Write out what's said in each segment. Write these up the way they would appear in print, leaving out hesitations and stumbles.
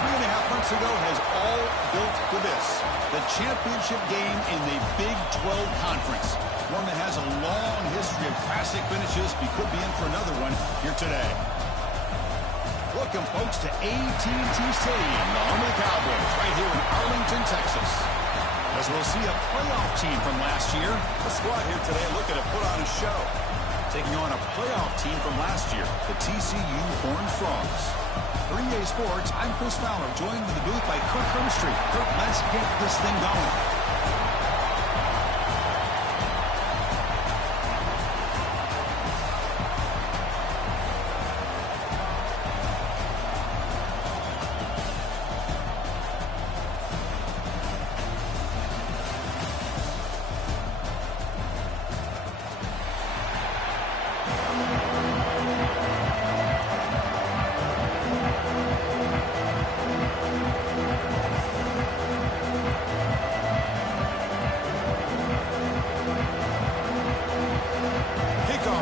3.5 months ago has all built for this. The championship game in the Big 12 Conference. One that has a long history of classic finishes. We could be in for another one here today. Welcome, folks, to AT&T Stadium, the home of the Cowboys, right here in Arlington, Texas. As we'll see a playoff team from last year. The squad here today looking to put on a show. Taking on a playoff team from last year, the TCU Horned Frogs. For EA Sports, I'm Chris Fowler, joined in the booth by Kirk Hermstreet. Kirk, let's get this thing going.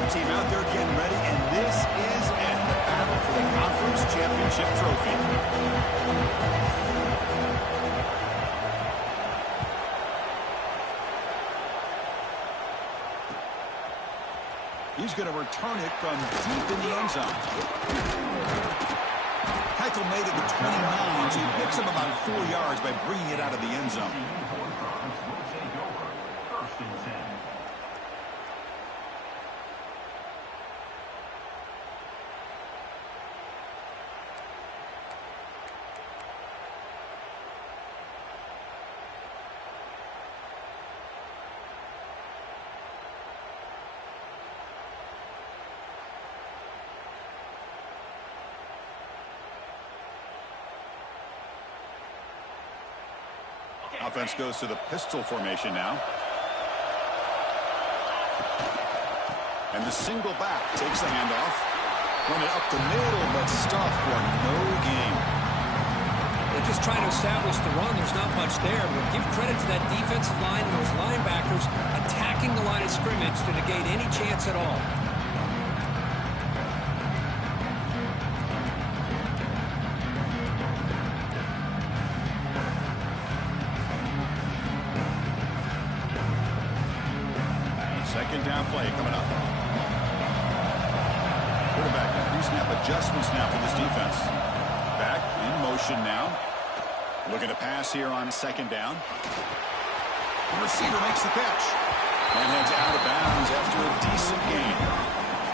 Team out there getting ready, and this is it. The battle for the conference championship trophy. He's going to return it from deep in the end zone. Heckle made it to 29, so he picks up about 4 yards by bringing it out of the end zone. Offense goes to the pistol formation now. And the single back takes the handoff. Run it up the middle, but stuffed for no gain. They're just trying to establish the run. There's not much there, but give credit to that defensive line and those linebackers attacking the line of scrimmage to negate any chance at all. Second down play coming up. Quarterback, pre-snap adjustments now for this defense. Back in motion now. Looking to pass here on second down. The receiver makes the catch. And heads out of bounds after a decent gain.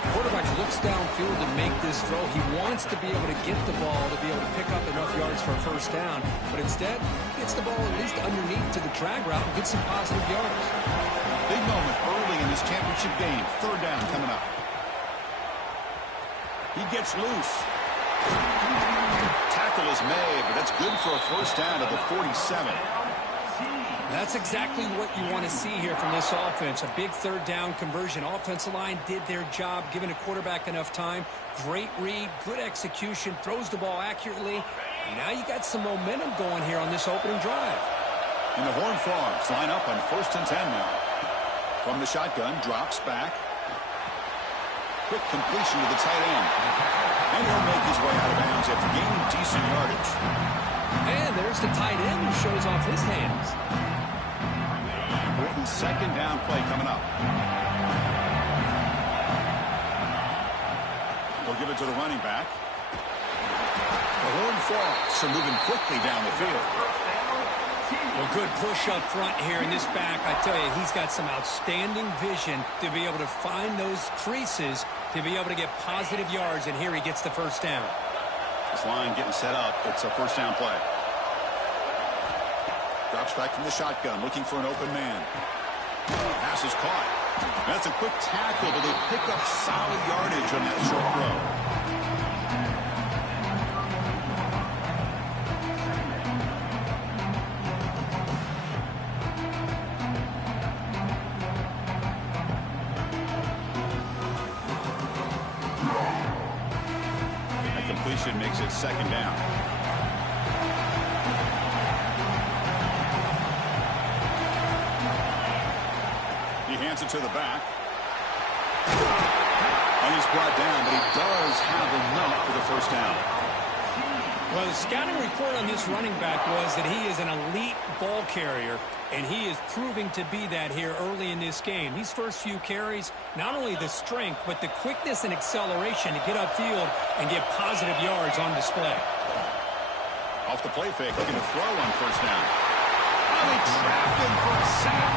The quarterback looks downfield to make this throw. He wants to be able to get the ball to be able to pick up enough yards for a first down. But instead, gets the ball at least underneath to the drag route and gets some positive yards. Big moment early in this championship game. Third down coming up. He gets loose. Tackle is made, but that's good for a first down to the 47. That's exactly what you want to see here from this offense. A big third down conversion. Offensive line did their job, giving a quarterback enough time. Great read, good execution, throws the ball accurately. And now you got some momentum going here on this opening drive. And the Horned Frogs line up on 1st and 10 now. From the shotgun, drops back. Quick completion to the tight end. And he'll make his way out of bounds after gaining decent yardage. And there's the tight end who shows off his hands. Important second down play coming up. They'll give it to the running back. The Horned Frogs are moving quickly down the field. Well, good push up front here in this back. I tell you, he's got some outstanding vision to be able to find those creases to be able to get positive yards, and here he gets the first down. This line getting set up. It's a first down play. Drops back from the shotgun, looking for an open man. Pass is caught. That's a quick tackle, but they pick up solid yardage on that short throw. Makes it second down. He hands it to the back. And he's brought down, but he does have enough for the first down. Well, the scouting report on this running back was that he is an elite ball carrier, and he is proving to be that here early in this game. These first few carries, not only the strength, but the quickness and acceleration to get upfield and get positive yards on display. Off the play fake, looking to throw on first down. Finally trapped him for a sack.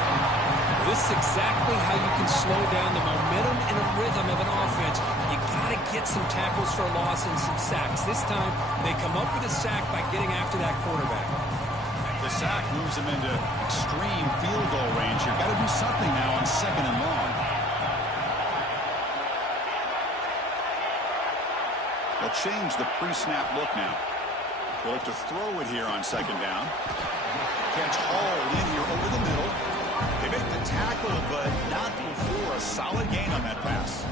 This is exactly how you can slow down the momentum and a rhythm of an offense. You got to get some tackles for a loss and some sacks. This time, they come up with a sack by getting after that quarterback. The sack moves him into extreme field goal range. You've got to do something now on second and long. They'll change the pre-snap look now. They'll look to throw it here on second down. Catch hauled in here over the middle. They make the tackle, but not before a solid gain on that pass.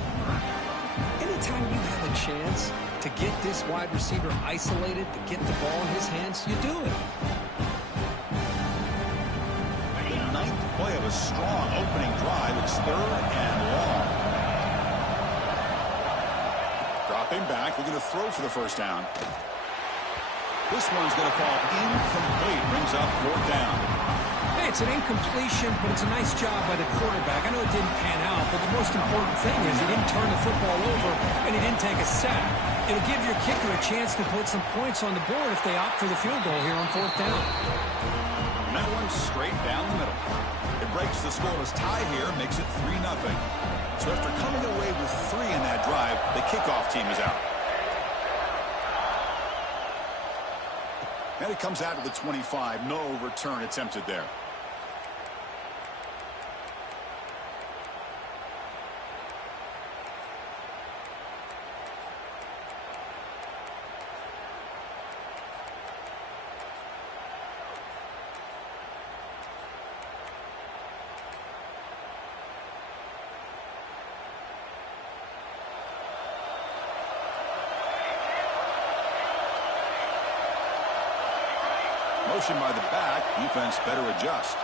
Anytime you have a chance to get this wide receiver isolated, to get the ball in his hands, you do it. The ninth play of a strong opening drive. It's third and long. Dropping back, looking to throw for the first down. This one's going to fall incomplete. Brings up fourth down. Hey, it's an incompletion, but it's a nice job by the quarterback. I know it didn't pan out, but the most important thing is he didn't turn the football over and he didn't take a sack. It'll give your kicker a chance to put some points on the board if they opt for the field goal here on fourth down. And that one straight down the middle. It breaks the scoreless tie here, makes it 3-0. So after coming away with 3 in that drive, the kickoff team is out. And it comes out of the 25. No return attempted there. Motion by the back. Defense better adjust.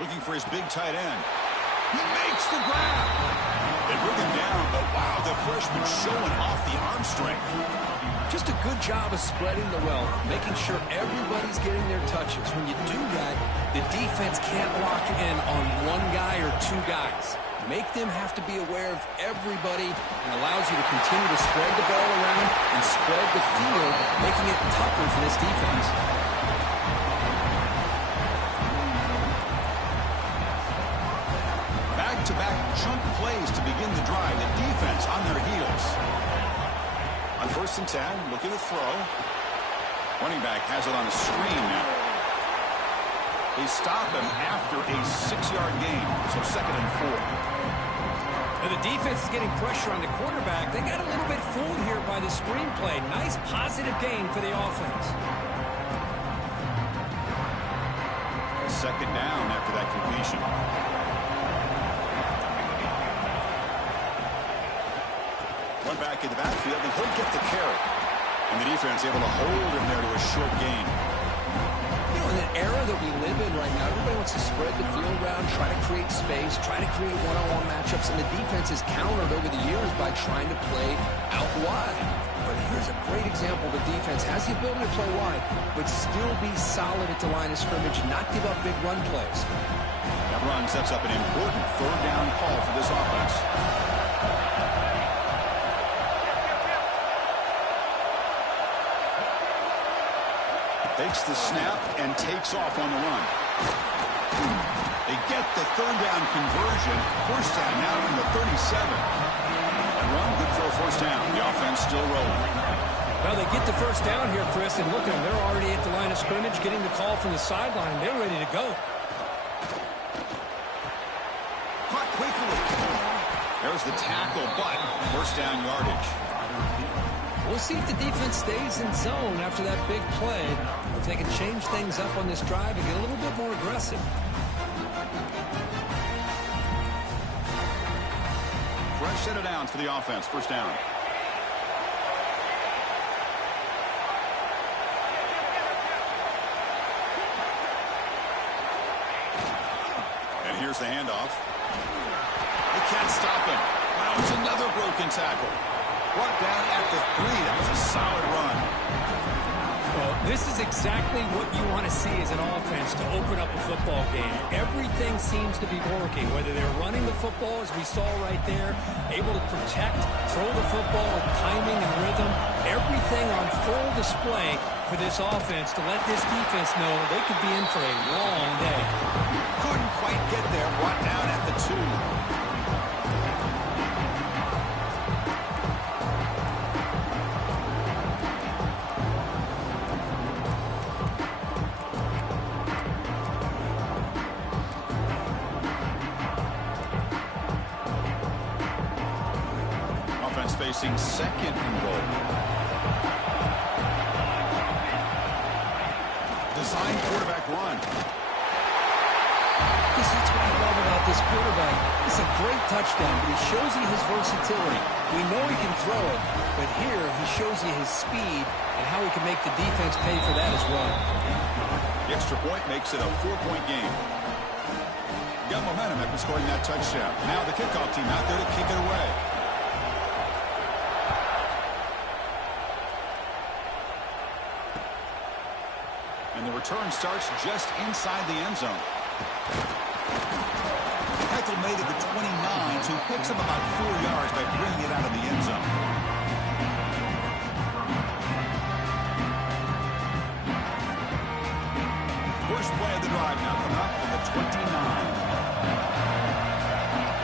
Looking for his big tight end. He makes the grab. They bring him down, but wow, the freshman showing off the arm strength. Just a good job of spreading the wealth, making sure everybody's getting their touches. When you do that, the defense can't lock in on one guy or two guys. Make them have to be aware of everybody and allows you to continue to spread the ball around and spread the field, making it tougher for this defense. Back-to-back chunk plays to begin the drive. The defense on their heels. On first and 10, looking to throw. Running back has it on a screen now. They stop him after a 6-yard gain, so second and 4. Now the defense is getting pressure on the quarterback. They got a little bit fooled here by the screenplay. Nice positive gain for the offense. Second down after that completion. Run back in the backfield, and he'll get the carry. And the defense able to hold him there to a short gain. You know, in the era that we live in right now, everybody wants to spread the field around, try to create space, try to create one-on-one matchups, and the defense has countered over the years by trying to play out wide. But here's a great example. The defense has the ability to play wide, but still be solid at the line of scrimmage, not give up big run plays. That run sets up an important third down call for this offense. Takes the snap and takes off on the run. They get the third down conversion. First down now from the 37. And run good for a first down. The offense still rolling. Well, they get the first down here, Chris, and look at them. They're already at the line of scrimmage, getting the call from the sideline. They're ready to go. Caught quickly. There's the tackle, but first down yardage. We'll see if the defense stays in zone after that big play. If they can change things up on this drive and get a little bit more aggressive. Fresh set of downs for the offense. First down. And here's the handoff. They can't stop him. Wow, it's another broken tackle. Brought down at the 3. That was a solid run. Well, this is exactly what you want to see as an offense to open up a football game. Everything seems to be working, whether they're running the football, as we saw right there, able to protect, throw the football with timing and rhythm, everything on full display for this offense to let this defense know they could be in for a long day. Couldn't quite get there. Brought down at the 2. Facing second and goal. Design quarterback run. That's what I love about this quarterback. It's a great touchdown, but he shows you his versatility. We know he can throw it, but here he shows you his speed and how he can make the defense pay for that as well. The extra point makes it a 4-point game. Got momentum after scoring that touchdown. Now the kickoff team out there to kick it away. And the return starts just inside the end zone. Heckle made it to 29, so he picks up about 4 yards by bringing it out of the end zone. First play of the drive now coming up from the 29.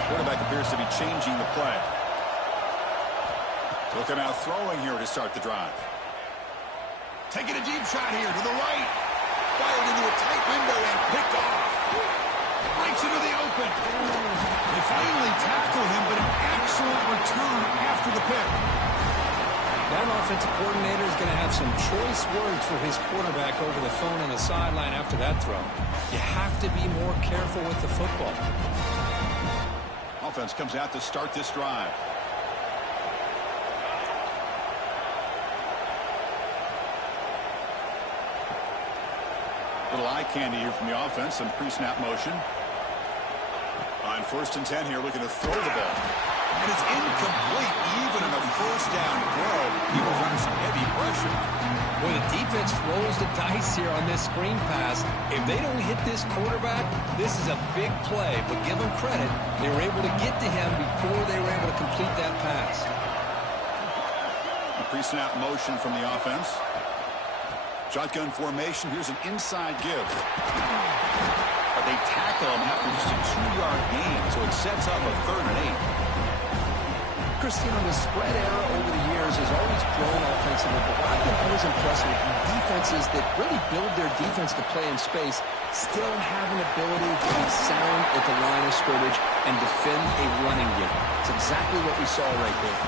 Quarterback appears to be changing the play. Looking out throwing here to start the drive. Taking a deep shot here to the right. Fired into a tight window and picked off. Breaks into the open. They finally tackle him, but an excellent return after the pick. That offensive coordinator is going to have some choice words for his quarterback over the phone on the sideline after that throw. You have to be more careful with the football. Offense comes out to start this drive. Little eye candy here from the offense. Some pre-snap motion. On 1st and 10 here, looking to throw the ball. And it's incomplete, even in a first down throw. He was under some heavy pressure. Boy, the defense rolls the dice here on this screen pass. If they don't hit this quarterback, this is a big play. But give them credit. They were able to get to him before they were able to complete that pass. A pre-snap motion from the offense. Shotgun formation. Here's an inside give. But they tackle him after just a 2-yard gain, so it sets up a 3rd and 8. Chris, the spread era over the years has always grown offensively, but what I've been always impressed with defenses that really build their defense to play in space still have an ability to be sound at the line of scrimmage and defend a running game. It's exactly what we saw right there.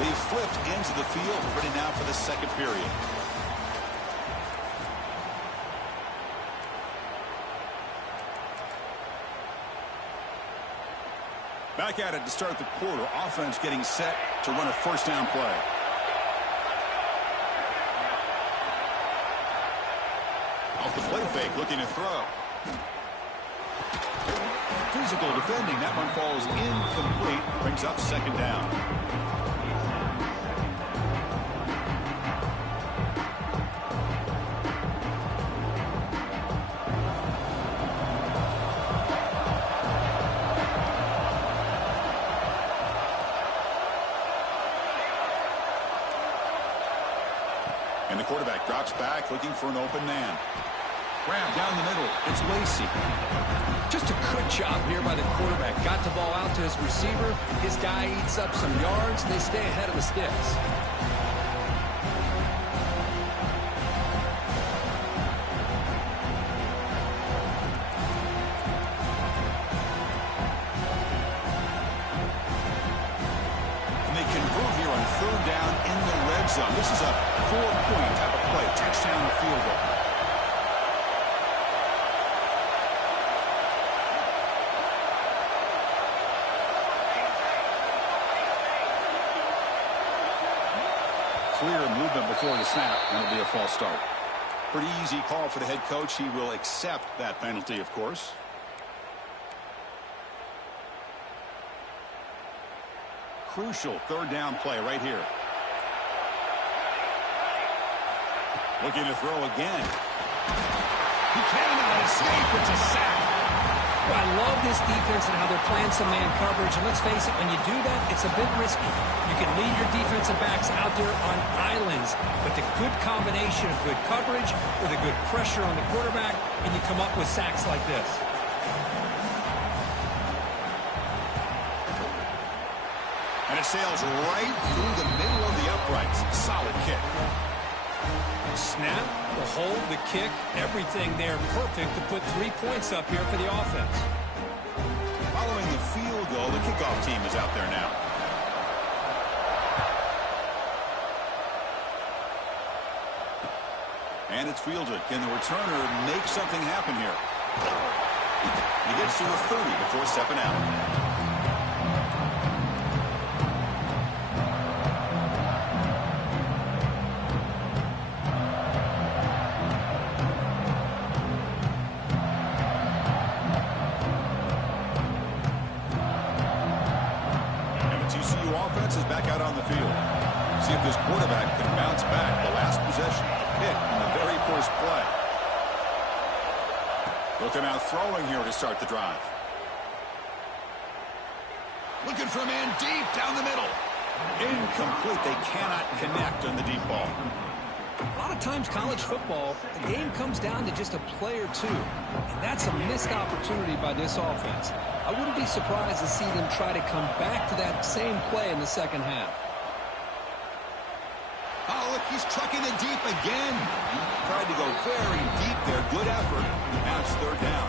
They flipped into the field, ready now for the second period. Back at it to start the quarter. Offense getting set to run a first down play. Off the play fake, looking to throw. Physical defending. That one falls incomplete. Brings up 2nd down. And the quarterback drops back, looking for an open man. Grab down the middle. It's Lacey. Just a good job here by the quarterback. Got the ball out to his receiver. His guy eats up some yards. They stay ahead of the sticks. This is a 4-point type of play. Touchdown or field goal. Clear movement before the snap, and it'll be a false start. Pretty easy call for the head coach. He will accept that penalty, of course. crucial third down play right here. Looking to throw again. He cannot escape. It's a sack. Well, I love this defense and how they're playing some man coverage. And let's face it, when you do that, it's a bit risky. You can leave your defensive backs out there on islands, but the good combination of good coverage with a good pressure on the quarterback, and you come up with sacks like this. And it sails right through the middle of the uprights. Solid kick. Snap, the hold, the kick, everything there perfect to put 3 points up here for the offense. Following the field goal, the kickoff team is out there now. And it's fielded. Can the returner make something happen here? He gets to the 30 before stepping out. Is back out on the field. See if this quarterback can bounce back. The last possession, a pick in the very first play. Looking out throwing here to start the drive. Looking for a man deep down the middle. Incomplete. They cannot connect on the deep ball. A lot of times college football, the game comes down to just a play or two. And that's a missed opportunity by this offense. I wouldn't be surprised to see them try to come back to that same play in the second half. Oh, look, he's trucking it deep again. Tried to go very deep there. Good effort. Now it's third down.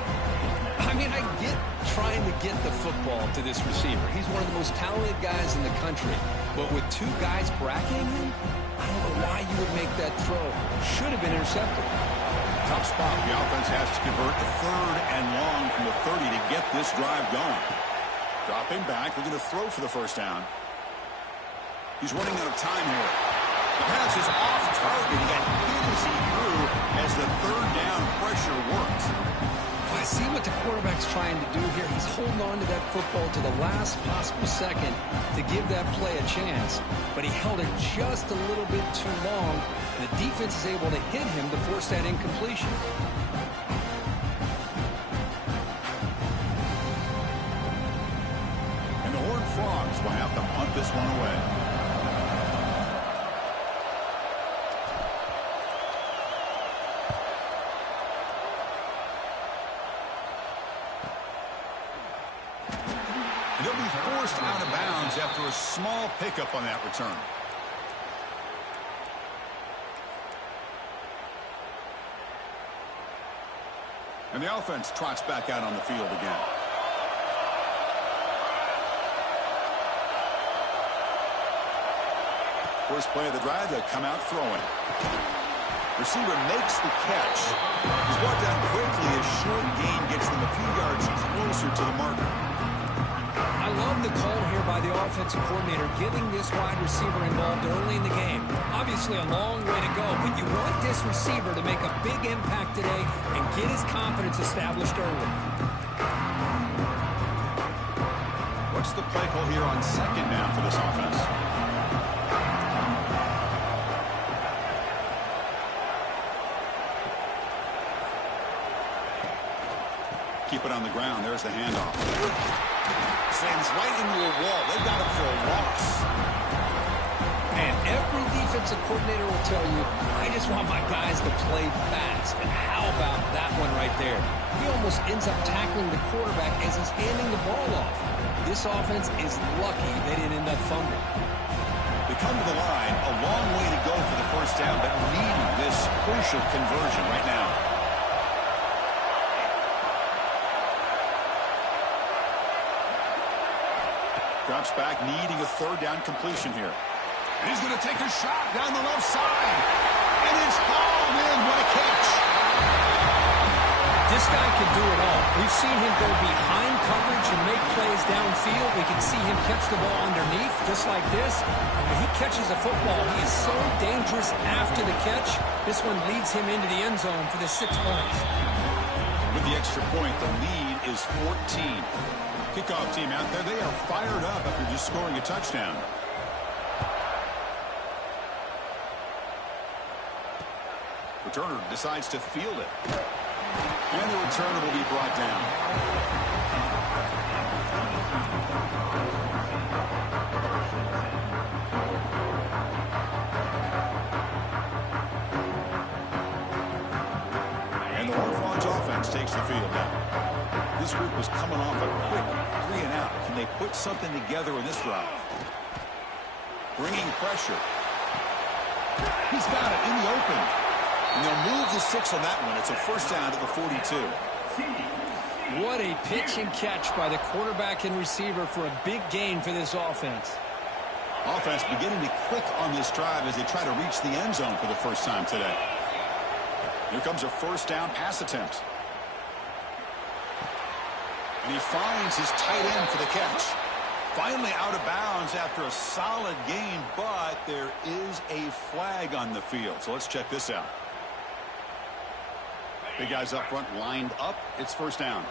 I mean, I get trying to get the football to this receiver. He's one of the most talented guys in the country. But with two guys bracketing him, I don't know why you would make that throw. Should have been intercepted. Tough spot. The offense has to convert the third and long from the 30 to get this drive going. Dropping back, looking to throw for the first down. He's running out of time here. The pass is off target. He got hit as he threw as the third down pressure worked. I see what the quarterback's trying to do here. He's holding on to that football to the last possible second to give that play a chance. But he held it just a little bit too long. The defense is able to hit him to force that incompletion. And the Horned Frogs will have to punt this one away. And he'll be forced out of bounds after a small pickup on that return. And the offense trots back out on the field again. First play of the drive, they come out throwing. Receiver makes the catch. He's brought down quickly as short gain gets them a few yards closer to the marker. I love the call here by the offensive coordinator, getting this wide receiver involved early in the game. Obviously a long way to go, but you want this receiver to make a big impact today and get his confidence established early. What's the play call here on second down for this offense? Keep it on the ground. There's the handoff. Sends right into a wall. They got him for a loss. And every defensive coordinator will tell you, I just want my guys to play fast. And how about that one right there? He almost ends up tackling the quarterback as he's handing the ball off. This offense is lucky they didn't end up fumbling. They come to the line, a long way to go for the first down, but needing this crucial conversion right now. Drops back, needing a third down completion here. And he's going to take a shot down the left side. And it's hauled in. What a catch. This guy can do it all. We've seen him go behind coverage and make plays downfield. We can see him catch the ball underneath, just like this. And when he catches a football, he is so dangerous after the catch. This one leads him into the end zone for the 6 points. With the extra point, the lead is 14. Kickoff team out there, they are fired up after just scoring a touchdown. Returner decides to field it. And the returner will be brought down. And the Hornets offense takes the field now. This group was coming off a quick 3-and-out. Can they put something together in this drive? Bringing pressure. He's got it in the open. And they'll move the 6 on that one. It's a first down to the 42. What a pitch and catch by the quarterback and receiver for a big gain for this offense. Offense beginning to click on this drive as they try to reach the end zone for the first time today. Here comes a first down pass attempt. And he finds his tight end for the catch. Finally out of bounds after a solid gain, but there is a flag on the field. So let's check this out. Big guys up front lined up. It's first down.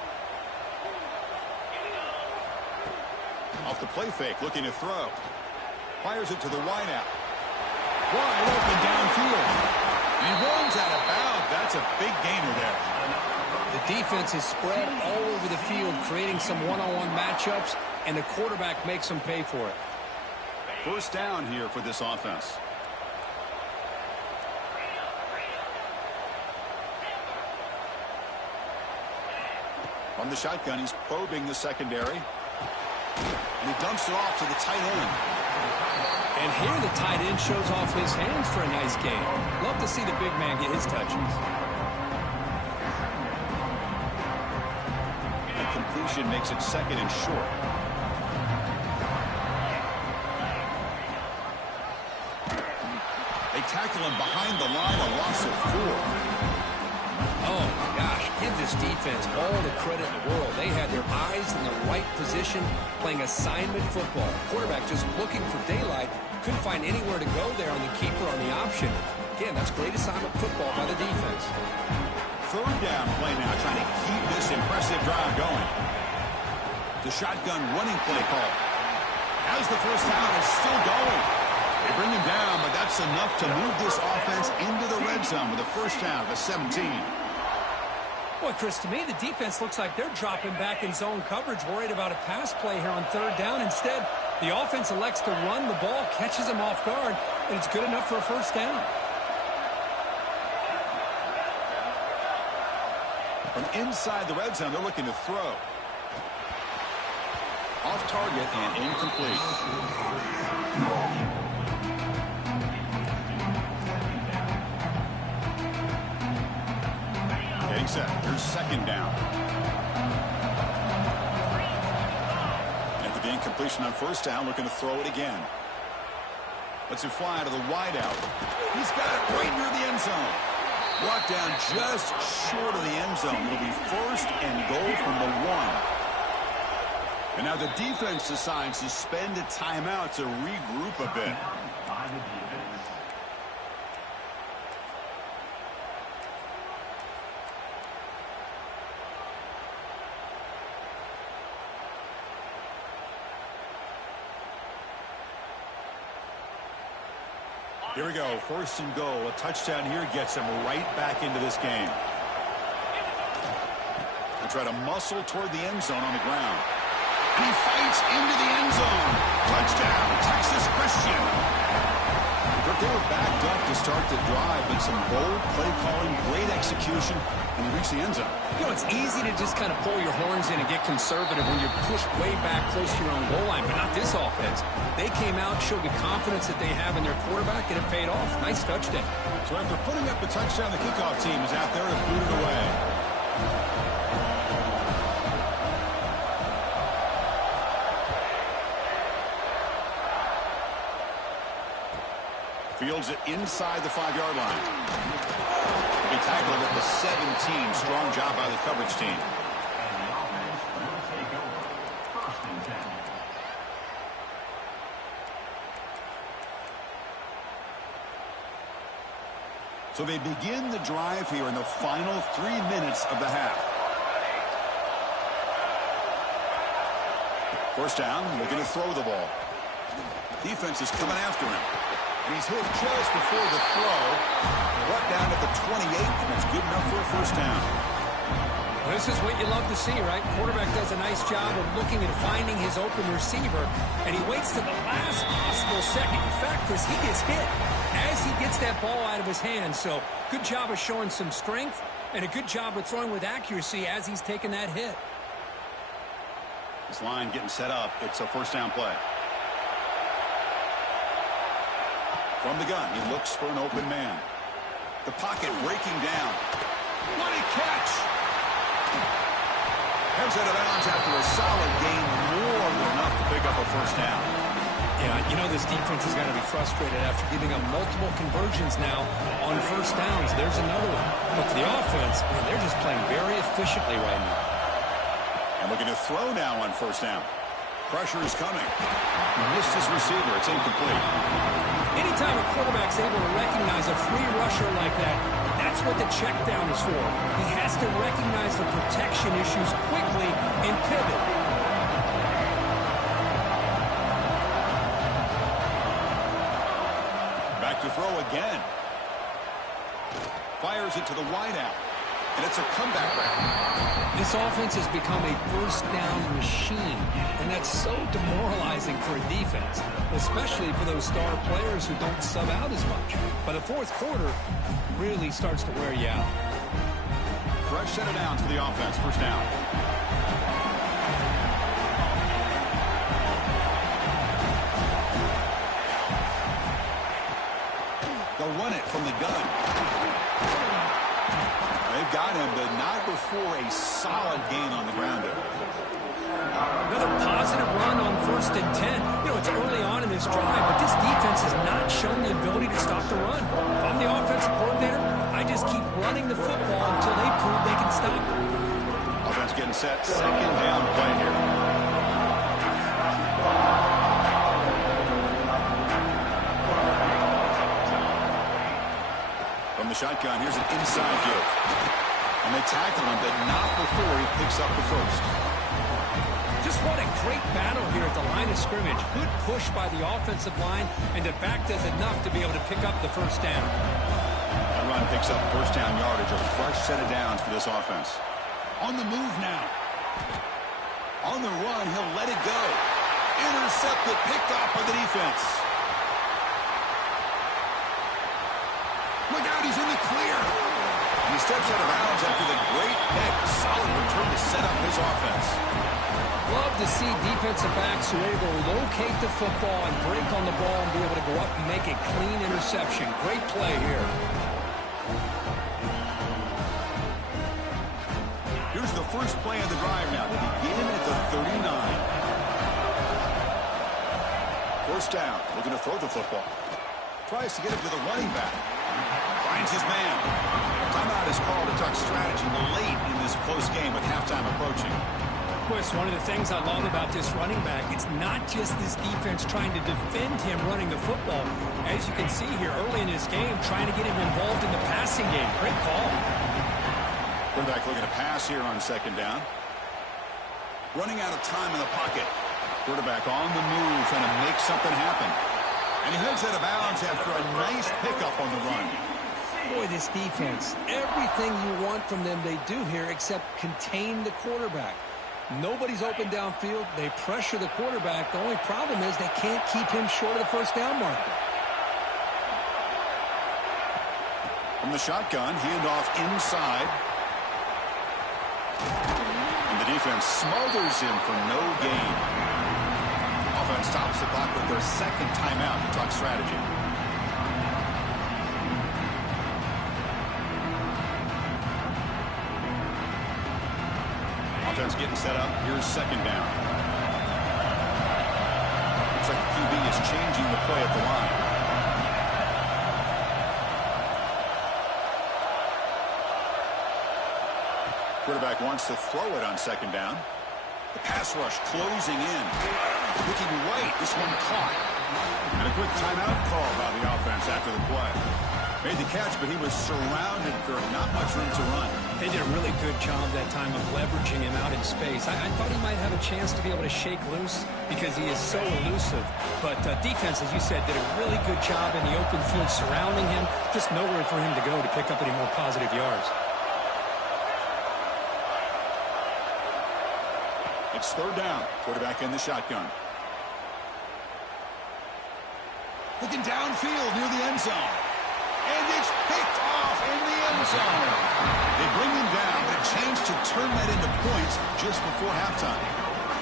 Off the play fake, looking to throw. Fires it to the wideout. Wide open downfield. And he runs out of bounds. That's a big gainer there. The defense is spread all over the field, creating some one-on-one matchups, and the quarterback makes them pay for it. First down here for this offense. From the shotgun, he's probing the secondary. And he dumps it off to the tight end. And here the tight end shows off his hands for a nice gain. Love to see the big man get his touches. A completion makes it second and short. They tackle him behind the line, a loss of 4. Oh, my gosh, give this defense all the credit in the world. They had their eyes in the right position, playing assignment football. Quarterback just looking for daylight. Couldn't find anywhere to go there on the keeper on the option. Again, that's great assignment football by the defense. Third down play now, trying to keep this impressive drive going. The shotgun running play call. As the first down is still going. They bring him down, but that's enough to move this offense into the red zone with a first down of the 17. Boy, Chris, to me, the defense looks like they're dropping back in zone coverage, worried about a pass play here on third down. Instead, the offense elects to run the ball, catches them off guard, and it's good enough for a first down. From inside the red zone, they're looking to throw. Off target and incomplete. Getting set. Here's second down. After the incompletion on first down, looking to throw it again. Lets it fly to the wideout. He's got it right near the end zone. Brought down just short of the end zone. It'll be first and goal from the 1. And now the defense decides to spend a timeout to regroup a bit. Here we go, first and goal. A touchdown here gets them right back into this game. They try to muscle toward the end zone on the ground. And he fights into the end zone. Touchdown, Texas Christian. They were backed up to start the drive, but some bold play calling, great execution, and they reach the end zone. You know, it's easy to just kind of pull your horns in and get conservative when you're pushed way back close to your own goal line, but not this offense. They came out, showed the confidence that they have in their quarterback, and it paid off. Nice touchdown. So after putting up the touchdown, the kickoff team is out there to boot it away. Fields it inside the 5-yard line. He tackled at the 17. Strong job by the coverage team. So they begin the drive here in the final 3 minutes of the half. First down, looking to throw the ball. Defense is coming after him. And he's hit just before the throw. Brought down at the 28, and it's good enough for a first down. This is what you love to see, right? Quarterback does a nice job of looking and finding his open receiver, and he waits to the last possible second. In fact, Chris, he gets hit as he gets that ball out of his hand. So good job of showing some strength and a good job of throwing with accuracy as he's taking that hit. This line getting set up. It's a first down play. From the gun, he looks for an open man. The pocket breaking down. What a catch! Heads out of bounds after a solid gain, more than enough to pick up a first down. Yeah, you know this defense is going to be frustrated after giving up multiple conversions now on first downs. There's another one. But for the offense, man, they're just playing very efficiently right now. And looking to throw now on first down. Pressure is coming. He missed his receiver. It's incomplete. Anytime a quarterback's able to recognize a free rusher like that, that's what the check down is for. He has to recognize the protection issues quickly and pivot. Back to throw again. Fires it to the wideout. And it's a comeback route. This offense has become a first down machine, and that's so demoralizing for a defense, especially for those star players who don't sub out as much. By the fourth quarter, really starts to wear you out. Fresh set of downs for the offense. First down. They'll run it from the gun. They've got him, but not before a solid gain on the ground there. Another positive run on 1st and 10. You know, it's early on in this drive, but this defense has not shown the ability to stop the run. If I'm the offensive coordinator, I just keep running the football until they prove they can stop it. Offense getting set. Second down play here. From the shotgun, here's an inside give. And they tackle him, but not before he picks up the first. Just what a great battle here at the line of scrimmage. Good push by the offensive line, and the back does enough to be able to pick up the first down. That run picks up first down yardage, a fresh set of downs for this offense. On the move now. On the run, he'll let it go. Intercepted, picked off by the defense. Look out, he's in the clear. He steps out of bounds after the great neck. Solid return to set up his offense. Love to see defensive backs who are able to locate the football and break on the ball and be able to go up and make a clean interception. Great play here. Here's the first play of the drive now to begin at the 39. First down, looking to throw the football. Tries to get it to the running back. Finds his man. Timeout is called to talk strategy late in this close game with halftime approaching. Chris, one of the things I love about this running back, it's not just this defense trying to defend him running the football. As you can see here early in this game, trying to get him involved in the passing game. Great call. Quarterback looking to pass here on second down. Running out of time in the pocket. Quarterback on the move, trying to make something happen. And he heads out of bounds after a nice pickup on the run. Boy, this defense, everything you want from them they do here except contain the quarterback. Nobody's open downfield. They pressure the quarterback. The only problem is they can't keep him short of the first down marker. From the shotgun, handoff inside. And the defense smothers him for no gain. Offense stops the clock with their second timeout to talk strategy. Offense getting set up. Here's second down. Looks like the QB is changing the play at the line. Quarterback wants to throw it on second down. The pass rush closing in. Looking right, this one caught. And a quick timeout call by the offense after the play. Made the catch, but he was surrounded for not much room to run. They did a really good job that time of leveraging him out in space. I thought he might have a chance to be able to shake loose because he is so elusive. But defense, as you said, did a really good job in the open field surrounding him. Just nowhere for him to go to pick up any more positive yards. It's third down. Quarterback in the shotgun. Looking downfield near the end zone. And it's picked off in the end zone. They bring him down, but a chance to turn that into points just before halftime.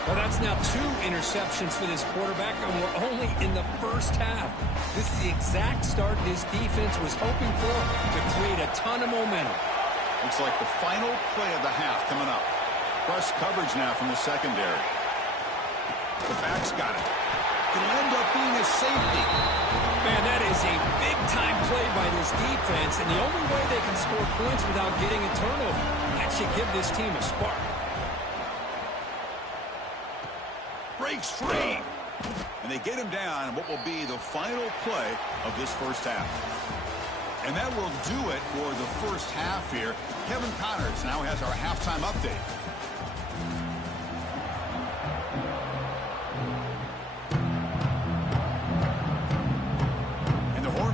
Well, that's now 2 interceptions for this quarterback, and we're only in the first half. This is the exact start this defense was hoping for to create a ton of momentum. Looks like the final play of the half coming up. Press coverage now from the secondary. The back's got it. It'll end up being a safety. Man, that is a big-time play by this defense, and the only way they can score points without getting a turnover. That should give this team a spark. Breaks free. And they get him down in what will be the final play of this first half. And that will do it for the first half here. Kevin Connors now has our halftime update.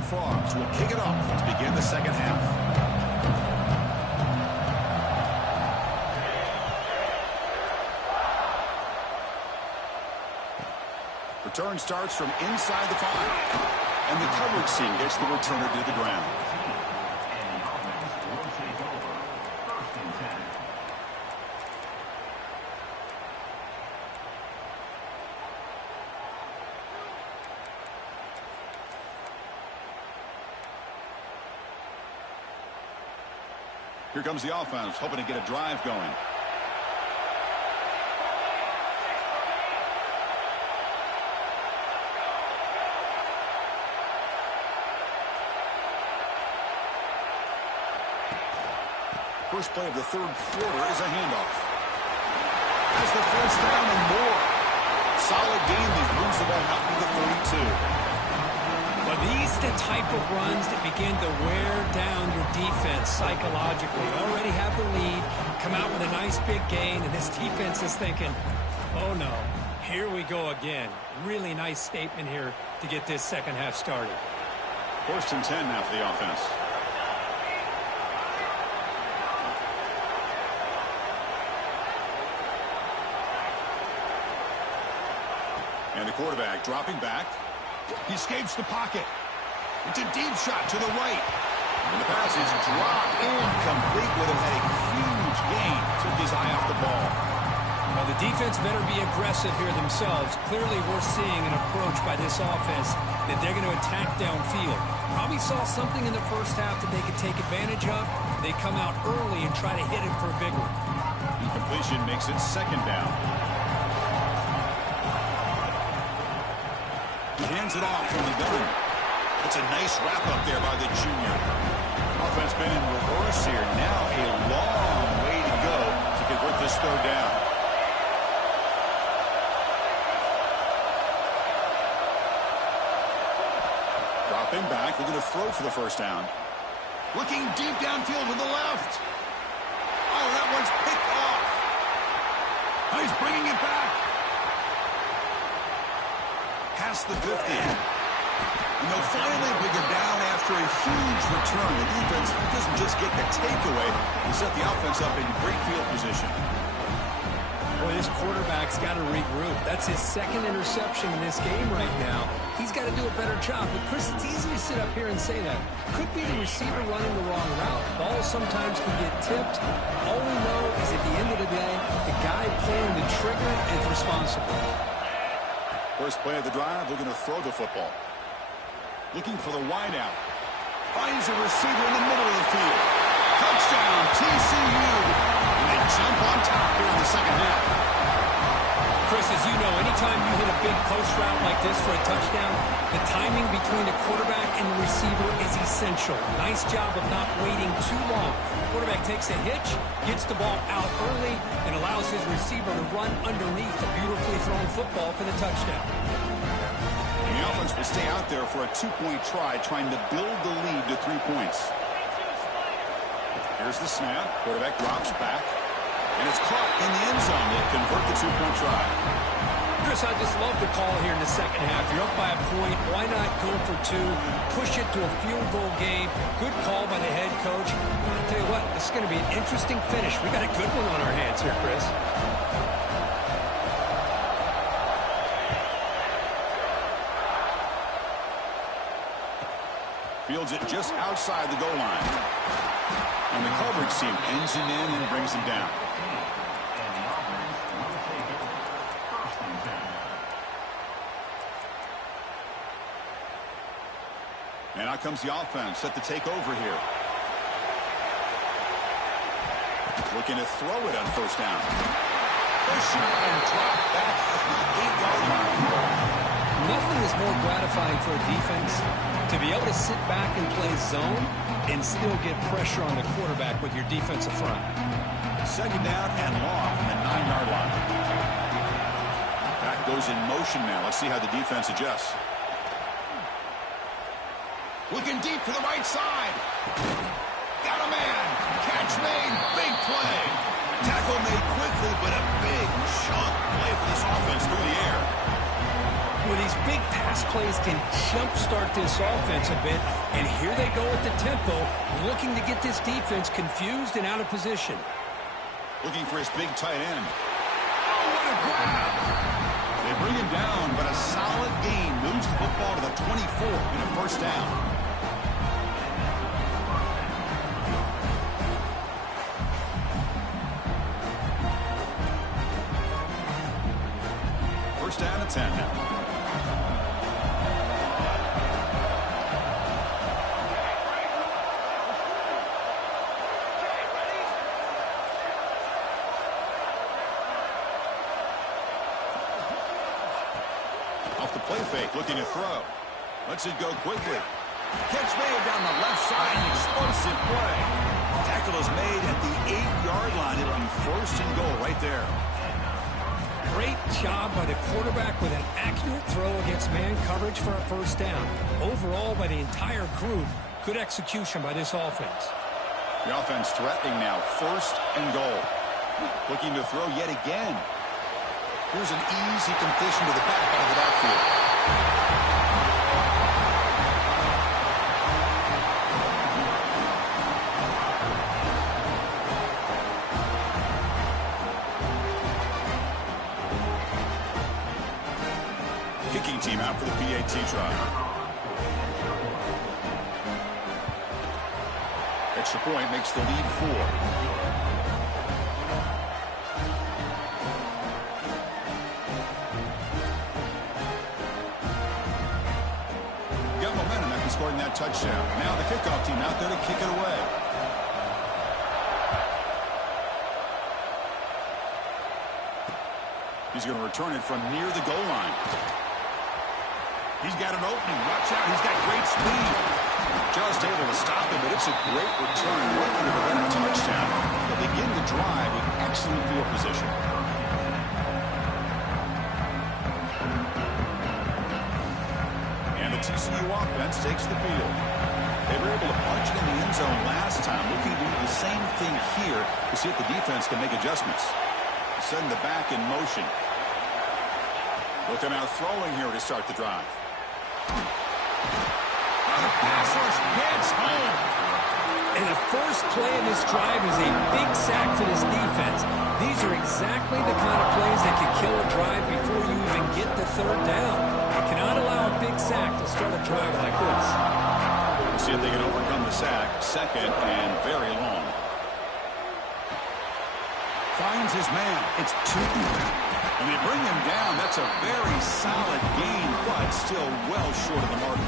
Frogs will kick it off to begin the second half. Return starts from inside the 5. And the coverage team gets the returner to the ground. Here comes the offense, hoping to get a drive going. First play of the third quarter is a handoff. Has the first down and more. Solid gain that moves the ball out to the 32. Well, these are the type of runs that begin to wear down your defense psychologically. Already have the lead, come out with a nice big gain, and this defense is thinking, oh no, here we go again. Really nice statement here to get this second half started. First and 10 now for the offense. And the quarterback dropping back. He escapes the pocket. It's a deep shot to the right. And the pass is dropped incomplete. Would have had a huge gain. Took his eye off the ball. Well, the defense better be aggressive here themselves. Clearly, we're seeing an approach by this offense that they're going to attack downfield. Probably saw something in the first half that they could take advantage of. They come out early and try to hit it for a big one. Incompletion makes it second down. He hands it off from the gun. It's a nice wrap-up there by the junior. Offense been in reverse here. Now a long way to go to convert this third down. Dropping back. We're going to throw for the first down. Looking deep downfield to the left. Oh, that one's picked off. Oh, he's bringing it back. Past the 50. And they'll finally pick it down after a huge return. The defense doesn't just get the takeaway, they set the offense up in great field position. Boy, this quarterback's got to regroup. That's his second interception in this game right now. He's got to do a better job. But, Chris, it's easy to sit up here and say that. Could be the receiver running the wrong route. Balls sometimes can get tipped. All we know is at the end of the day, the guy pulling the trigger is responsible. First play of the drive, we're going to throw the football. Looking for the wideout. Finds a receiver in the middle of the field. Touchdown, TCU. And they jump on top here in the second half. Chris, as you know, anytime you hit a big post route like this for a touchdown, the timing between the quarterback and the receiver is essential. Nice job of not waiting too long. Quarterback takes a hitch, gets the ball out early, and allows his receiver to run underneath the beautifully thrown football for the touchdown. And the offense Will stay out there for a 2-point try, trying to build the lead to 3 points. Here's the snap. Quarterback drops back. And it's caught in the end zone. They convert the 2-point try. Chris, I just love the call here in the second half. You're up by a point. Why not go for 2? Push it to a field goal game. Good call by the head coach. I'll tell you what, this is going to be an interesting finish. We got a good one on our hands here, Chris. Fields it just outside the goal line. And the coverage team ends him in and brings him down. And out comes the offense set to take over here. Looking to throw it on first down. Push and drop back at the 8-yard line. Nothing is more gratifying for a defense to be able to sit back and play zone and still get pressure on the quarterback with your defensive front. Second down and long from the 9-yard line. Back goes in motion now. Let's see how the defense adjusts. Looking deep to the right side. Got a man. Catch made. Big play. Tackle made quickly, but a big chunk play for this offense through the air. Well, these big pass plays can jumpstart this offense a bit, and here they go at the tempo, looking to get this defense confused and out of position. Looking for his big tight end. Oh, what a grab! They bring him down, but a solid gain moves the football to the 24 and a first down. First down and 10 now. Off the play fake, looking to throw. Lets it go quickly. Catch made down the left side, an explosive play. Tackle is made at the 8-yard line. It'll be first and goal right there. Great job by the quarterback with an accurate throw against man coverage for a first down. Overall, by the entire group, good execution by this offense. The offense threatening now, first and goal. Looking to throw yet again. Here's an easy completion to the back out of the backfield. Kicking team out for the PAT try. Extra point makes the lead 4. Got momentum after scoring that touchdown. Now the kickoff team out there to kick it away. He's going to return it from near the goal line. He's got an opening. Watch out. He's got great speed. Just able to stop him, but it's a great return. Looking to prevent a touchdown. They'll begin the drive with excellent field position. And the TCU offense takes the field. They were able to punch it in the end zone last time. Looking to do the same thing here to see if the defense can make adjustments. Send the back in motion. Looking out throwing here to start the drive. The pass rush gets home. And the first play of this drive is a big sack for this defense. These are exactly the kind of plays that can kill a drive before you even get the third down. You cannot allow a big sack to start a drive like this. We'll see if they can overcome the sack. Second and very long. Finds his man. It's 2. And they bring him down. That's a very solid gain, but still well short of the mark.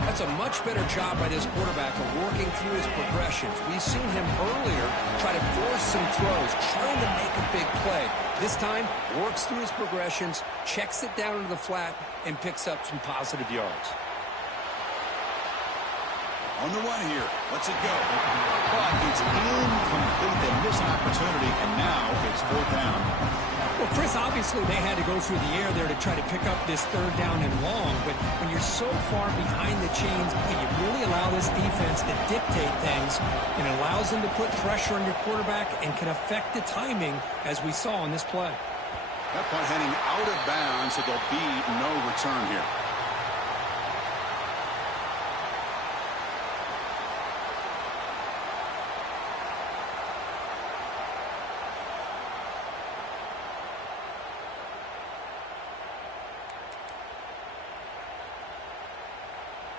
That's a much better job by this quarterback of working through his progressions. We've seen him earlier try to force some throws, trying to make a big play. This time, works through his progressions, checks it down into the flat, and picks up some positive yards. On the run here. Lets it go. But it's incomplete. They miss an opportunity, and now it's 4th down. Well, Chris, obviously they had to go through the air there to try to pick up this third down and long, but when you're so far behind the chains, you really allow this defense to dictate things, and it allows them to put pressure on your quarterback and can affect the timing, as we saw in this play. That punt heading out of bounds, so there'll be no return here.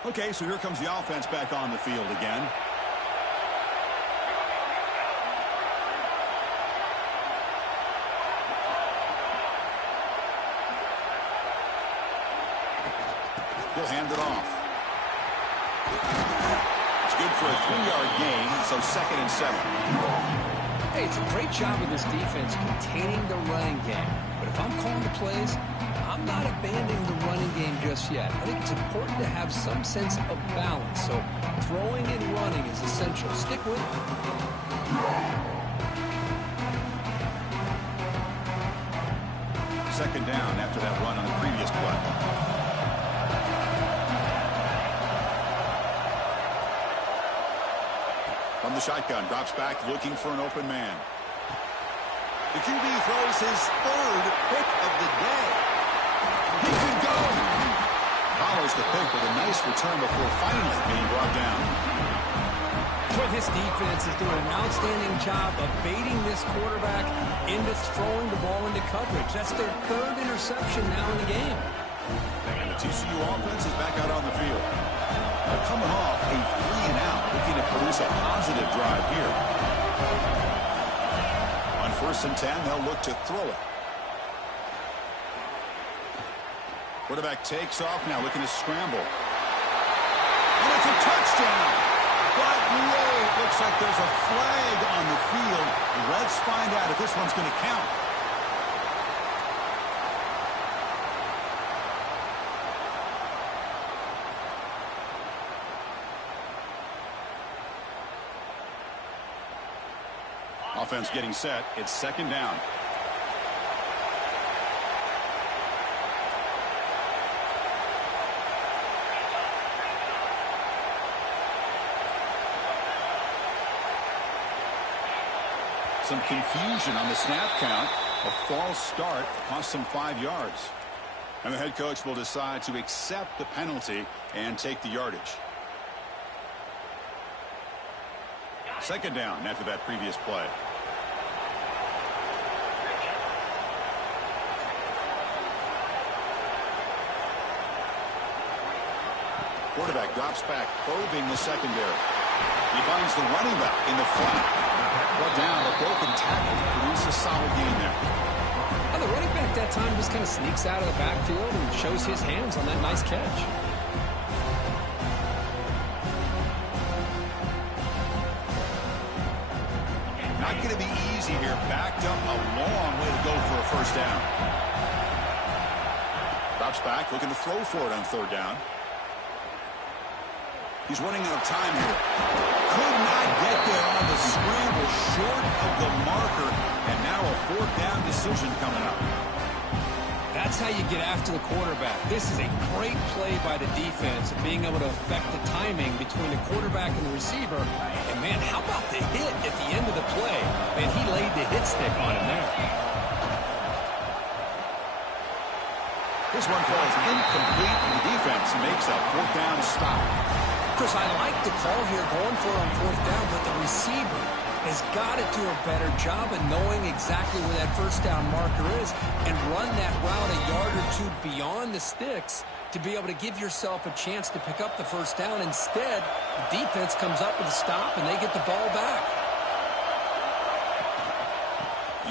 Okay, so here comes the offense back on the field again. He'll hand it off. It's good for a 3-yard gain, so 2nd and 7. Hey, it's a great job of this defense containing the running game. But if I'm calling the plays, I'm not abandoning the running game just yet. I think it's important to have some sense of balance. So throwing and running is essential. Stick with it. 2nd down after that run on the previous play. From the shotgun, drops back, looking for an open man. The QB throws his 3rd pick of the day. He could go. Follows the pick with a nice return before finally being brought down. Well, this defense is doing an outstanding job of baiting this quarterback into throwing the ball into coverage. That's their 3rd interception now in the game. And the TCU offense is back out on the field. They're coming off a 3-and-out, looking to produce a positive drive here. On 1st and 10, they'll look to throw it. Quarterback takes off now, looking to scramble. And it's a touchdown. But wait, looks like there's a flag on the field. Let's find out if this one's going to count. Offense getting set. It's 2nd down. Some confusion on the snap count. A false start cost him 5 yards. And the head coach will decide to accept the penalty and take the yardage. 2nd down after that previous play. Quarterback drops back, probing the secondary. He finds the running back in the flat. Brought down, a broken tackle to produce a solid gain there. Well, the running back that time just kind of sneaks out of the backfield and shows his hands on that nice catch. Not going to be easy here. Backed up a long way to go for a 1st down. Drops back, looking to throw for it on 3rd down. He's running out of time here. Could not get there on the scramble, short of the marker, and now a 4th down decision coming up. That's how you get after the quarterback. This is a great play by the defense of being able to affect the timing between the quarterback and the receiver. And, man, how about the hit at the end of the play? Man, he laid the hit stick on him there. This one falls incomplete, and the defense makes a 4th down stop. Chris, I like the call here going for it on 4th down, but the receiver has got to do a better job of knowing exactly where that 1st down marker is and run that route a yard or 2 beyond the sticks to be able to give yourself a chance to pick up the 1st down. Instead, the defense comes up with a stop and they get the ball back.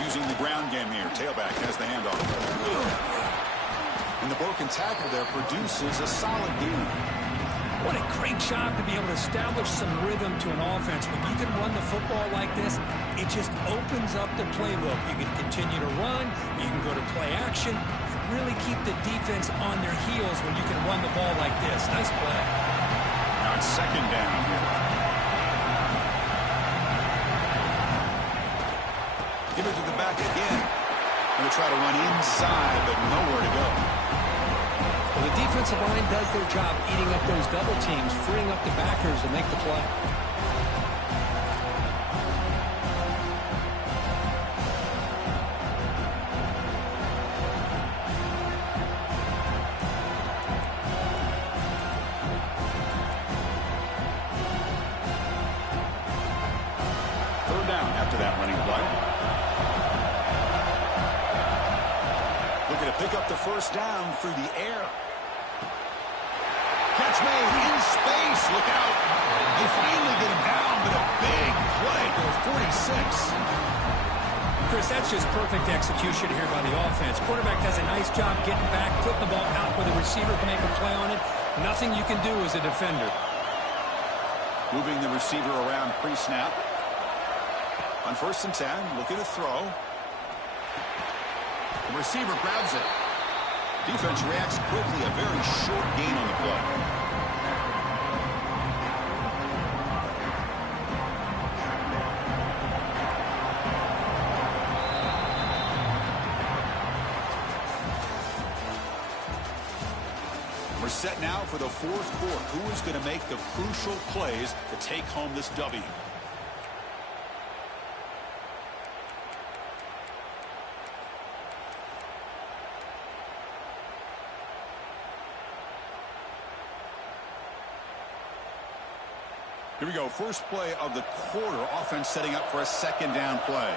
Using the ground game here, tailback has the handoff. And the broken tackle there produces a solid gain. What a great job to be able to establish some rhythm to an offense. When you can run the football like this, it just opens up the playbook. You can continue to run. You can go to play action. You really keep the defense on their heels when you can run the ball like this. Nice play. Now it's 2nd down here. Give it to the back again. Going to try to run inside, but nowhere to go. Well, the defensive line does their job eating up those double teams, freeing up the backers to make the play. Third down after that running play. Looking to pick up the first down through the air. Catch made in space. Look out. They finally get him down, but a big play to 46. Chris, that's just perfect execution here by the offense. Quarterback does a nice job getting back, putting the ball out where the receiver can make a play on it. Nothing you can do as a defender. Moving the receiver around pre-snap. On 1st and 10, looking to throw. The receiver grabs it. Defense reacts quickly. A very short gain on the play. We're set now for the fourth quarter. Who is going to make the crucial plays to take home this W? Here we go. First play of the quarter. Offense setting up for a second down play.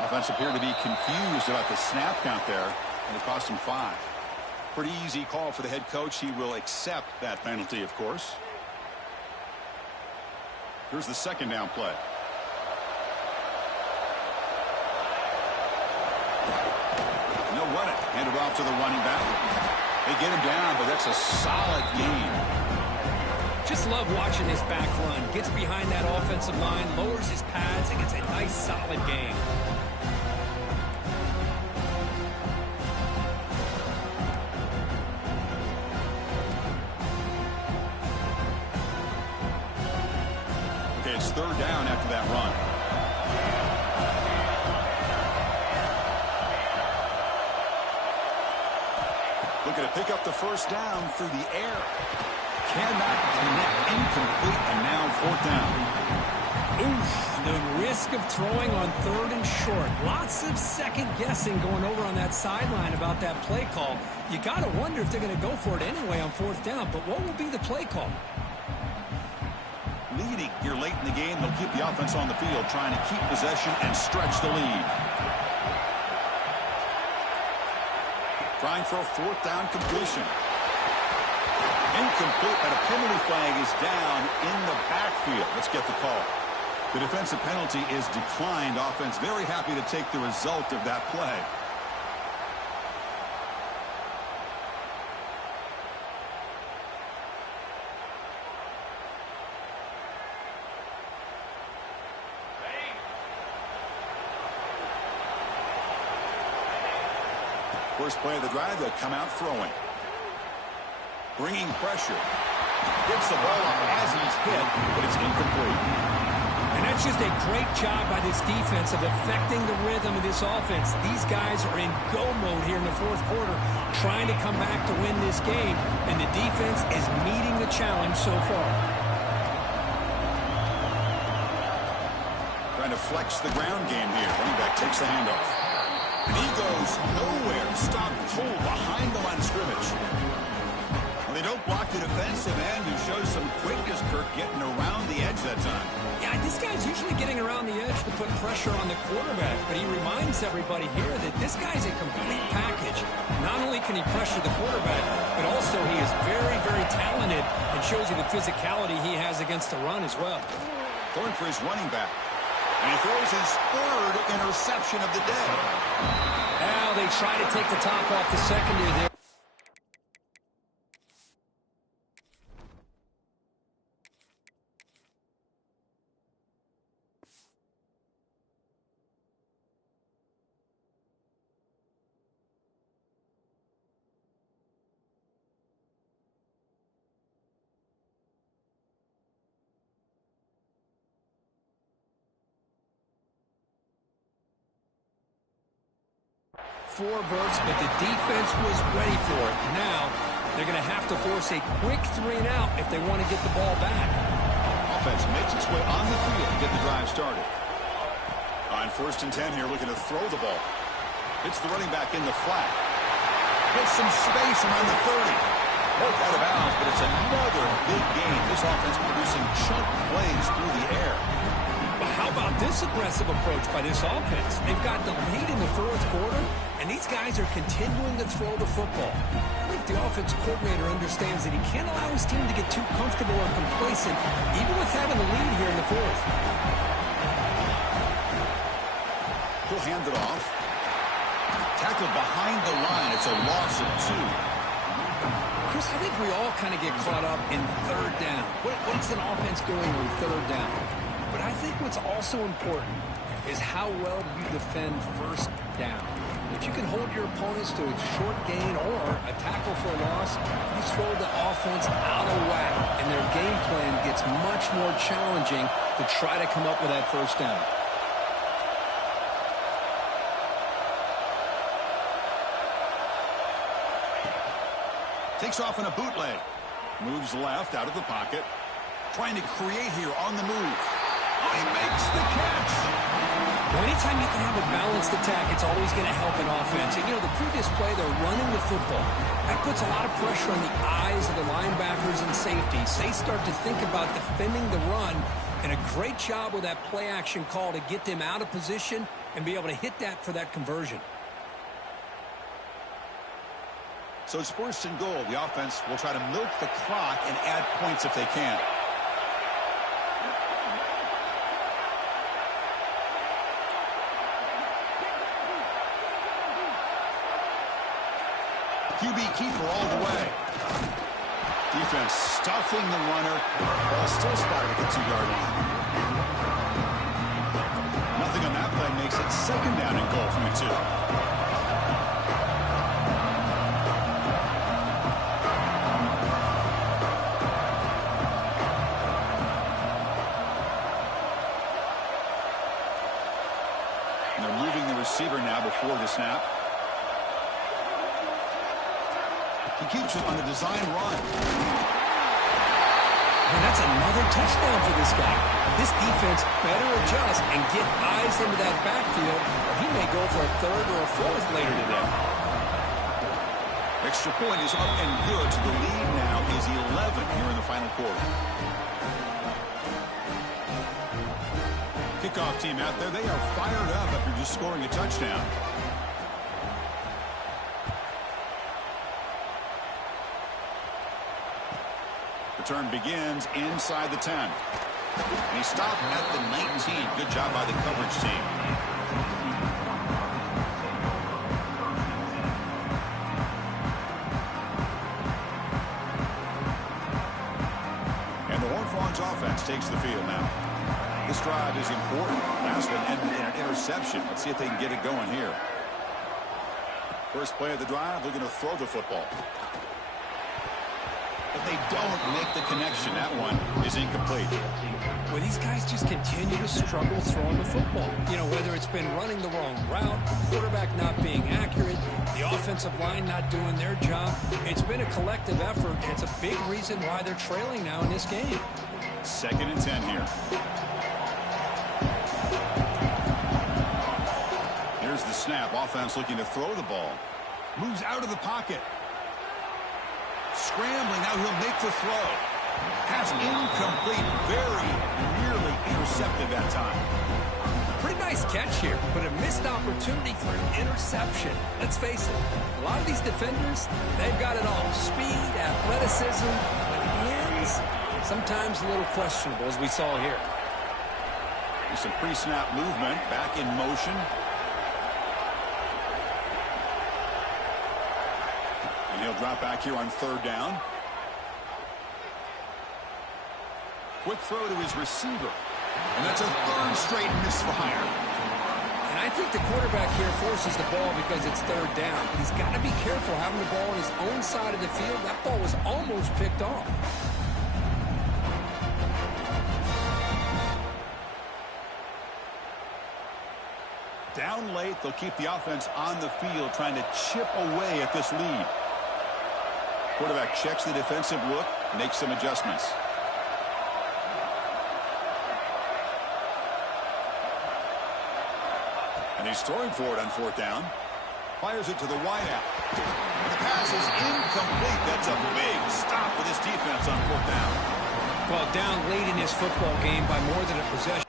Offense appeared to be confused about the snap count there, and it cost him 5. Pretty easy call for the head coach. He will accept that penalty, of course. Here's the second down play. And they'll run it. Hand it off to the running back. They get him down, but that's a solid gain. Just love watching this back run. Gets behind that offensive line, lowers his pads, and gets a nice solid gain. Okay, it's third down after that run. Looking to pick up the first down through the air. Cannot connect. Incomplete, and now fourth down. Oof, the risk of throwing on 3rd and short. Lots of second guessing going over on that sideline about that play call. You got to wonder if they're going to go for it anyway on 4th down, but what will be the play call? Leading here late in the game, they'll keep the offense on the field, trying to keep possession and stretch the lead. Trying for a 4th down completion. Incomplete, but a penalty flag is down in the backfield. Let's get the call. The defensive penalty is declined. Offense very happy to take the result of that play. First play of the drive, they'll come out throwing. Bringing pressure. Gets the ball off as he's hit, but it's incomplete. And that's just a great job by this defense of affecting the rhythm of this offense. These guys are in go mode here in the 4th quarter, trying to come back to win this game, and the defense is meeting the challenge so far. Trying to flex the ground game here. Running back takes the handoff. And he goes nowhere. Stopped cold behind the line of scrimmage. Well, they don't block the defensive end, who shows some quickness, Kirk, getting around the edge that time. Yeah, this guy's usually getting around the edge to put pressure on the quarterback, but he reminds everybody here that this guy's a complete package. Not only can he pressure the quarterback, but also he is very, very talented and shows you the physicality he has against the run as well. Going for his running back. And he throws his 3rd interception of the day. Now they try to take the top off the secondary there. 4 verts, but the defense was ready for it. Now, they're going to have to force a quick 3-and-out if they want to get the ball back. Offense makes its way on the field to get the drive started. On 1st and 10 here, looking to throw the ball. Hits the running back in the flat. Gets some space around the 30. Both out of bounds, but it's another big gain. This offense producing chunk plays through the air. But how about this aggressive approach by this offense? They've got the lead in the 4th quarter, and these guys are continuing to throw the football. I think the offense coordinator understands that he can't allow his team to get too comfortable or complacent, even with having the lead here in the 4th. He'll hand it off. Tackled behind the line. It's a loss of 2. Chris, I think we all kind of get caught up in 3rd down. What's an offense going on 3rd down? But I think what's also important is how well you defend 1st down. If you can hold your opponents to a short gain or a tackle for a loss, you throw the offense out of whack, and their game plan gets much more challenging to try to come up with that 1st down. Takes off in a bootleg. Moves left out of the pocket. Trying to create here on the move. Oh, he makes the catch. Well, anytime you can have a balanced attack, it's always going to help an offense. And, the previous play, they're running the football. That puts a lot of pressure on the eyes of the linebackers and safeties. They start to think about defending the run, and a great job with that play action call to get them out of position and be able to hit that for that conversion. So it's 1st and goal. The offense will try to milk the clock and add points if they can. QB keeper all the way. Defense stuffing the runner. Ball still spotted at the 2-yard line. Nothing on that play makes it 2nd down and goal from the 2. Receiver now before the snap. He keeps it on the design run. And that's another touchdown for this guy. This defense better adjust and get eyes into that backfield, or he may go for a 3rd or a 4th later today. Extra point is up and good. So the lead now is 11 here in the final quarter. Kickoff team out there. They are fired up after just scoring a touchdown. Return begins inside the 10. And he stopped at the 19. Good job by the coverage team. And the Horned Frogs offense takes the field now. This drive is important. Last one ended in an interception. Let's see if they can get it going here. First play of the drive, they're going to throw the football. But they don't make the connection. That one is incomplete. Well, these guys just continue to struggle throwing the football. Whether it's been running the wrong route, quarterback not being accurate, the offensive line not doing their job. It's been a collective effort, and it's a big reason why they're trailing now in this game. 2nd and 10 here. Here's the snap. Offense looking to throw the ball. Moves out of the pocket. Scrambling. Now he'll make the throw. Pass incomplete. Very nearly intercepted that time. Pretty nice catch here, but a missed opportunity for an interception. Let's face it, a lot of these defenders, they've got it all. Speed, athleticism, hands, sometimes a little questionable, as we saw here. Some pre-snap movement. Back in motion. He'll drop back here on 3rd down. Quick throw to his receiver. And that's a 3rd straight misfire. And I think the quarterback here forces the ball because it's 3rd down. He's got to be careful having the ball on his own side of the field. That ball was almost picked off. Down in late. They'll keep the offense on the field trying to chip away at this lead. Quarterback checks the defensive look, makes some adjustments. And he's throwing for it on 4th down. Fires it to the wideout. The pass is incomplete. That's a big stop for this defense on 4th down. Well, down late in this football game by more than a possession.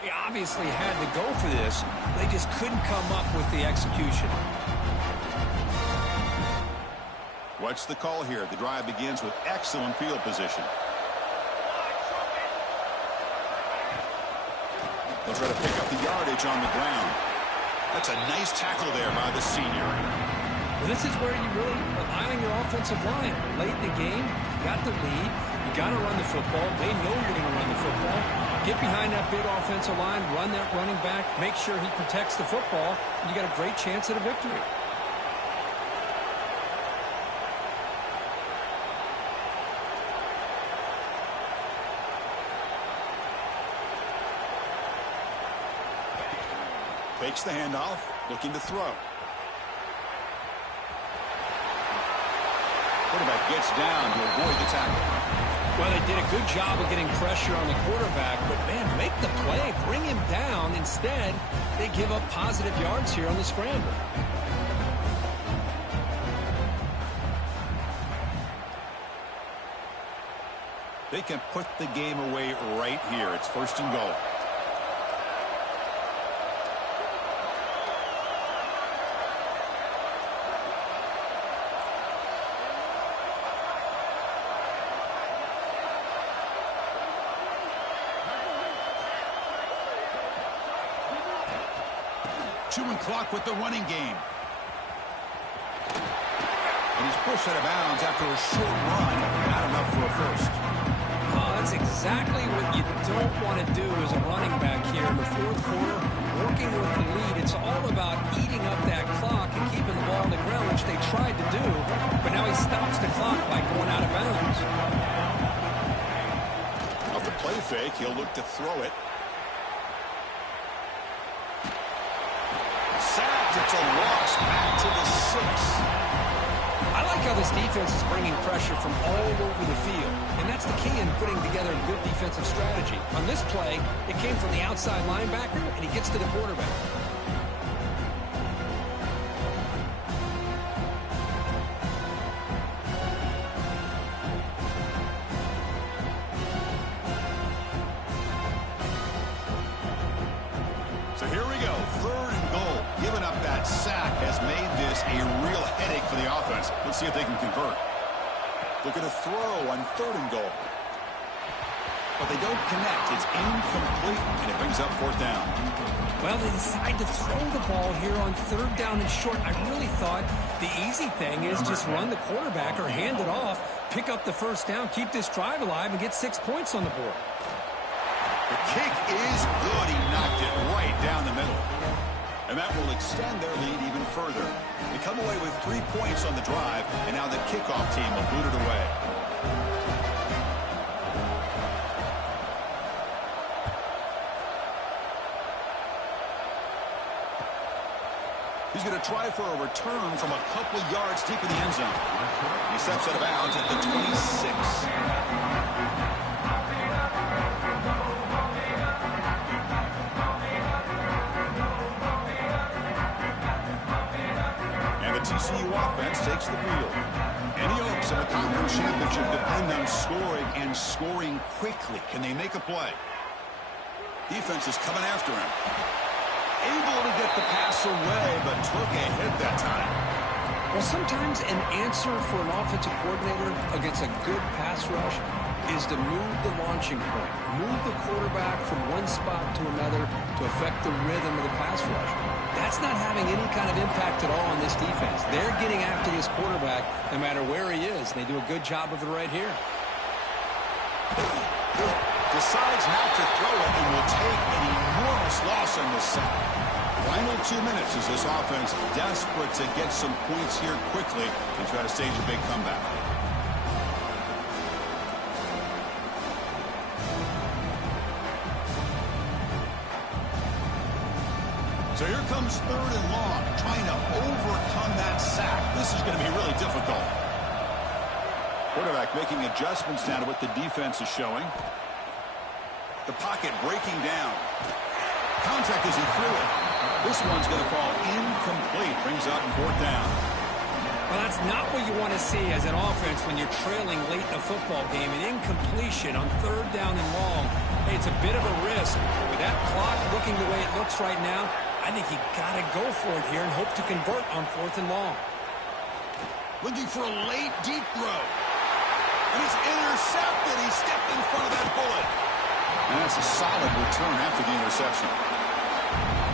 They obviously had to go for this. They just couldn't come up with the execution. What's the call here? The drive begins with excellent field position. They'll try to pick up the yardage on the ground. That's a nice tackle there by the senior. Well, this is where you really rely on your offensive line. Late in the game, you got the lead. You got to run the football. They know you're going to run the football. Get behind that big offensive line, run that running back, make sure he protects the football, and you got a great chance at a victory. Takes the handoff, looking to throw. Quarterback gets down to avoid the tackle. Well, they did a good job of getting pressure on the quarterback, but, man, make the play, bring him down. Instead, they give up positive yards here on the scramble. They can put the game away right here. It's 1st and goal. Chewing clock with the running game. And he's pushed out of bounds after a short run. Not enough for a first. Oh, that's exactly what you don't want to do as a running back here in the 4th quarter. Working with the lead, it's all about eating up that clock and keeping the ball on the ground, which they tried to do. But now he stops the clock by going out of bounds. Off the play fake, he'll look to throw it. It's a loss back to the 6. I like how this defense is bringing pressure from all over the field, and that's the key in putting together a good defensive strategy. On this play, it came from the outside linebacker, and he gets to the quarterback. So here we go, 3rd and goal. Giving up that sack has made this a real headache for the offense. Let's see if they can convert. Looking to throw on 3rd and goal. But they don't connect. It's incomplete, and it brings up 4th down. Well, they decide to throw the ball here on 3rd down and short. I really thought the easy thing is just run the quarterback or hand it off, pick up the 1st down, keep this drive alive, and get 6 points on the board. The kick is good. He knocked it right down the middle. And that will extend their lead even further. They come away with 3 points on the drive, and now the kickoff team will boot it away. He's going to try for a return from a couple yards deep in the end zone. He steps out of bounds at the 26. TCU offense takes the field. Any hopes of a conference championship depend on scoring and scoring quickly. Can they make a play? Defense is coming after him. Able to get the pass away, but took a hit that time. Well, sometimes an answer for an offensive coordinator against a good pass rush is to move the launching point, move the quarterback from one spot to another to affect the rhythm of the pass rush. That's not having any kind of impact at all on this defense. They're getting after this quarterback no matter where he is. They do a good job of it right here. Decides not to throw it and will take an enormous loss on this sack. Final 2 minutes as this offense desperate to get some points here quickly and try to stage a big comeback. So here comes 3rd and long, trying to overcome that sack. This is going to be really difficult. Quarterback making adjustments now to what the defense is showing. The pocket breaking down. Contact as he threw it. This one's going to fall incomplete. Brings up 4th down. Well, that's not what you want to see as an offense when you're trailing late in a football game. An incompletion on 3rd down and long. Hey, it's a bit of a risk. With that clock looking the way it looks right now, I think you got to go for it here and hope to convert on 4th and long. Looking for a late, deep throw. And it's intercepted. He stepped in front of that bullet. And that's a solid return after the interception.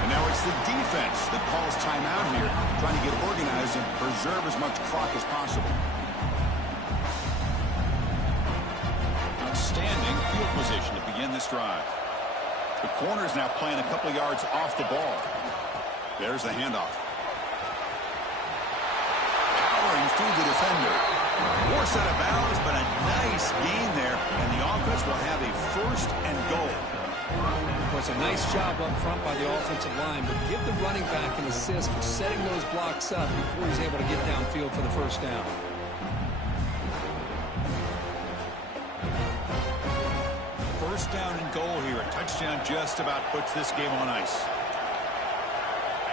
And now it's the defense that calls timeout here, trying to get organized and preserve as much clock as possible. Outstanding field position to begin this drive. The corner is now playing a couple yards off the ball. There's the handoff. Powering through the defender. Forced out of bounds, but a nice gain there, and the offense will have a 1st and goal. Well, it's a nice job up front by the offensive line, but give the running back an assist for setting those blocks up before he's able to get downfield for the 1st down. First down and goal here. A touchdown just about puts this game on ice.